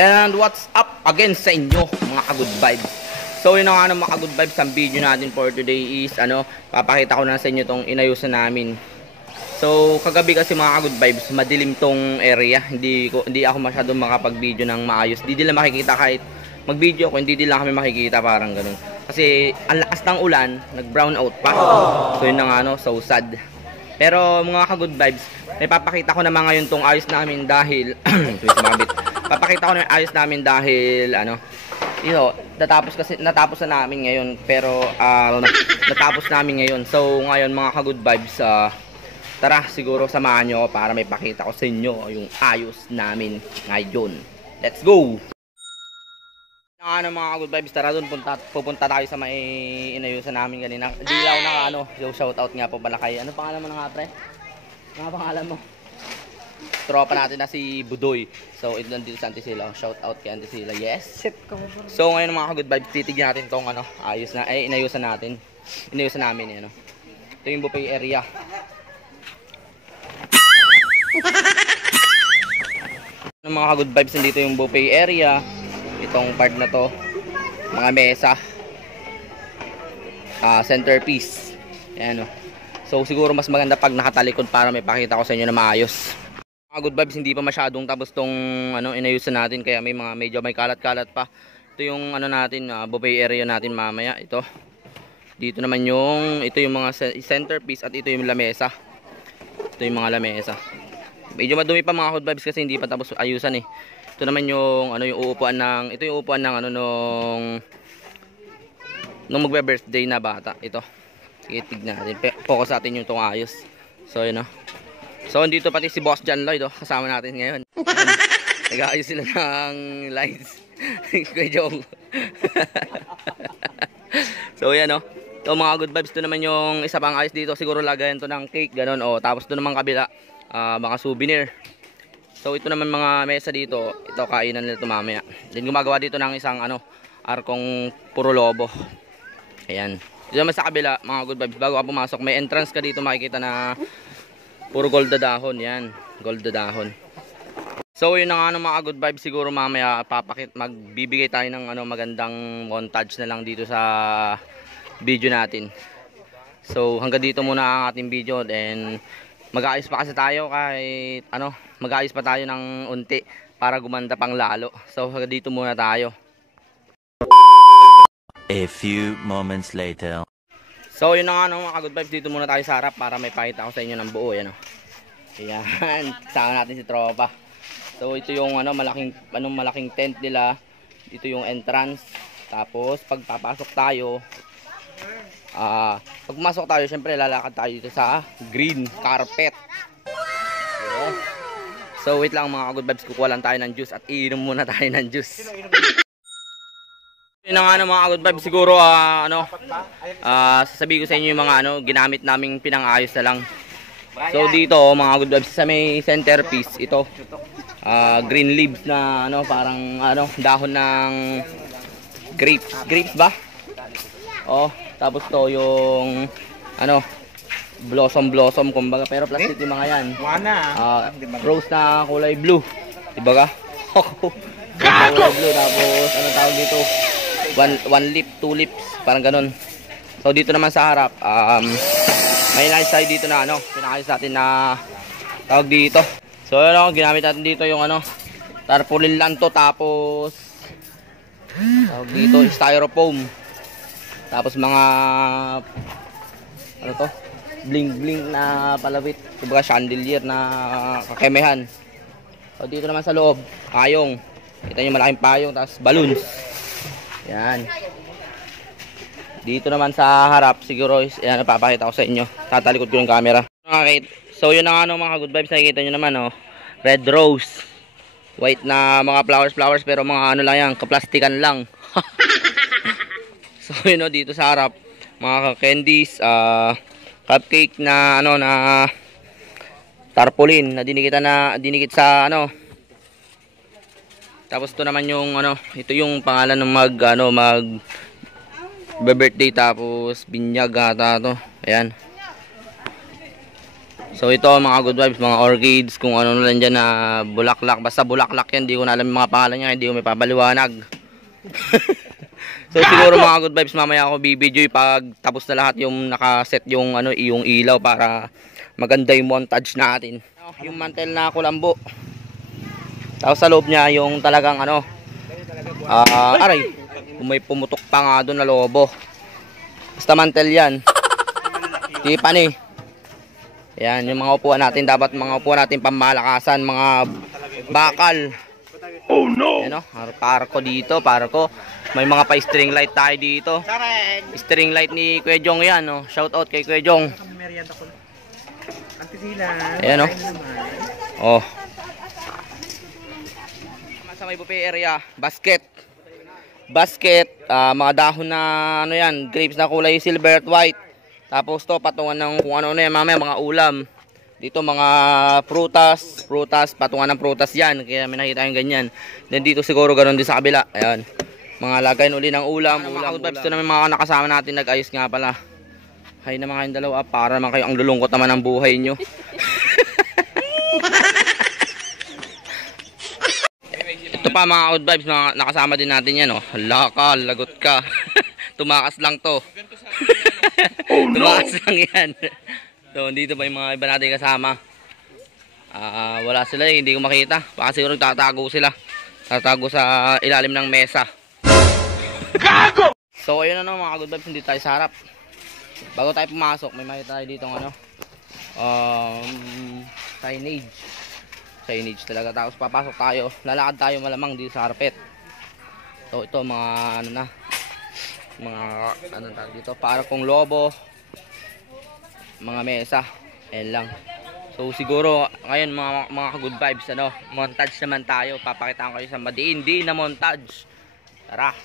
And what's up again sa inyo mga ka-good vibes. So yun nga mga ka-good vibes, ang video natin for today is papakita ko na sa inyo tong inayusan namin. So kagabi kasi mga ka-good vibes, madilim tong area. Hindi ako masyadong makapag-video ng maayos. Hindi lang makikita kahit mag-video ako, hindi din lang kami makikita, parang ganun. Kasi ang lakas ng ulan, nag-brown out pa. So yun na nga so sad. Pero mga ka-good vibes, may papakita ko naman ngayon tong ayos namin dahil papakita ko na yung ayos namin dahil natapos na namin ngayon, pero natapos namin ngayon. So ngayon mga ka-good vibes, tara siguro samahan nyo ako para may pakita ko sa inyo yung ayos namin ngayon. Let's go! Mga good vibes, tara doon, pupunta tayo sa may inayusan namin kanina. Dilaw na shoutout nga po pala kay, ano pangalan mo na nga pre? Ano pangalan mo? Tropa natin na si Budoy. So ito nandito sa Antisila, shoutout kay Antisila, yes. So ngayon mga good vibes, titignan natin tong ayos na, inayusan natin. Inayusan namin ito yung buffet area. Mga good vibes, nandito yung buffet area. Itong part na to, mga mesa, centerpiece. Ayan, so siguro mas maganda pag nakatalikod para may pakita ko sa inyo na maayos. Mga good vibes, hindi pa masyadong tapos tong inayusan natin, kaya may medyo may kalat-kalat pa. Ito yung natin, buffet area natin mamaya. Ito dito naman ito yung mga centerpiece at ito yung lamesa. Ito yung mga lamesa. Medyo madumi pa mga good vibes kasi hindi pa tapos ayusan Ito naman yung yung uupuan ng nung magbe-birthday na bata. Ito. Sige, tignan natin. Focus natin yung tong ayos. So yun So dito pati si Boss John Lloyd kasama natin ngayon. Nag-aayos sila ng lines. Kuya Jong. So yan Ito mga good vibes, ito naman yung isa pang ayos dito. Siguro lagayan to ng cake, ganun. Tapos ito naman kabila, mga souvenir. So ito naman mga mesa dito, ito kainan nila ito mamaya. Then gumagawa dito ng isang arkong puro lobo. Ayan. Dito naman sa kabila mga good vibes, bago ka pumasok may entrance ka dito, makikita na puro gold na dahon. Yan, gold na dahon. So yun na mga good vibes, siguro mamaya magbibigay tayo ng magandang montage na lang dito sa video natin. So hanggang dito muna ang ating video, and mag-aayos pa kasi tayo kahit mag-aayos pa tayo ng unti para gumanda pang lalo. So dito muna tayo. A few moments later. So yun na mga good vibes, dito muna tayo sa harap para may pakita ko sa inyo ng buo. Ayan kasama natin si tropa. So ito yung malaking tent nila. Ito yung entrance. Tapos pagpapasok tayo, pag pumasok tayo, syempre lalakad tayo dito sa green carpet. So wait lang mga good vibes, kukuha lang tayo ng juice at iinom muna tayo ng juice. Yun na mga good vibes, siguro sasabihin ko sa inyo yung mga ginamit naming pinang-ayos na lang. So dito mga good vibes, sa may centerpiece, ito green leaves na parang dahon ng grapes ba? Tapos to yung blossom kumbaga, pero plastic yung mga yan. Rose na kulay blue, diba ka? Kulay blue, tapos tawag dito, one lip, two lips, parang ganun. So dito naman sa harap, may nice side dito na pinakayos natin na tawag dito. So ginamit natin dito yung tarpaulin lang to, tapos tawag dito styrofoam. Tapos mga bling bling na palawit, kumbaga chandelier na kakemehan. So dito naman sa loob, payong. Kita nyo malaking payong, tapos balloons. Yan. Dito naman sa harap, siguro papakita ko sa inyo. Tatalikod ko yung camera. Okay. So yun na mga good vibes, nakikita nyo naman red rose. White na mga flowers pero mga lang yan, kaplastikan lang. So yun dito sa harap, mga candies, cupcake na na tarpaulin na dinikit sa Tapos ito naman yung ito yung pangalan ng mag birthday, tapos binyag ata to. Ayan. So ito mga good vibes, mga orchids, kung ano lang dyan na bulaklak. Basta bulaklak yan, di ko na alam yung mga pangalan niya, hindi ko may papaliwanag. So siguro mga good vibes, mamaya ako bibidyo pag tapos na lahat yung nakaset yung ano, yung ilaw para maganda yung montage natin. Yung mantel na kulambo. Tapos sa loob niya yung talagang ano, aray, may pumutok pa nga doon na lobo. Basta mantel yan. Tipan eh. Yan, yung mga upuan natin, dapat mga upuan natin pamalakasan, mga bakal. Oh no! Yan o, parko dito, parko. May mga pa-string light tayo dito. String light ni Kuya Jong yan, no? Shout out kay Kuya Jong. Ayan o. Oh. Sa may buffet area, basket. Mga dahon na ano yan, grapes na kulay silver at white. Tapos to patungan ng kung ano na yan mamaya, mga ulam. Dito mga prutas, patungan ng prutas yan. Kaya may nakita yung ganyan. Then dito siguro ganoon din sa kabila. Ayan. Mga lagayin uli ng ulam. Mga vibes to naman mga nakasama natin, nag-ayos nga pala. Hay naman kayong dalawa para naman kayo ang lulungkot naman ng buhay nyo. Ito pa mga out vibes, mga nakasama din natin yan, oh. Hala ka, lagot ka. Tumakas lang to. Tumakas lang yan. So, dito pa yung mga iba natin kasama. Wala sila eh, hindi ko makita. Baka siguro tatago sila. Tatago sa ilalim ng mesa. Gago! So, ayun na mga good vibes, hindi tayo sa harap. Bago tayo pumasok, may makita tayo dito ng ano. Signage talaga. Tapos papasok tayo, lalakad tayo malamang dito sa carpet. So ito mga ano na, mga ano tawag dito, para kung lobo, mga mesa, ayan lang. So siguro ngayon mga good vibes, ano, montage naman tayo. Papakita ko kayo sa madiin na montage. Tara.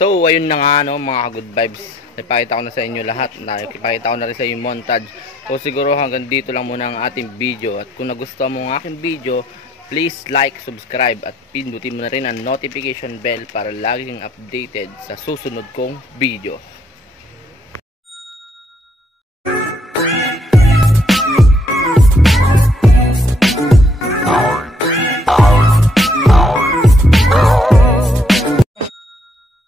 So ayun na nga no mga good vibes. Napakita ko na sa inyo lahat. Nakikipakita ko na rin sa inyo yung montage. So siguro hanggang dito lang muna ang ating video. At kung nagustuhan mo ang aking video, please like, subscribe at pindutin mo na rin ang notification bell para laging updated sa susunod kong video.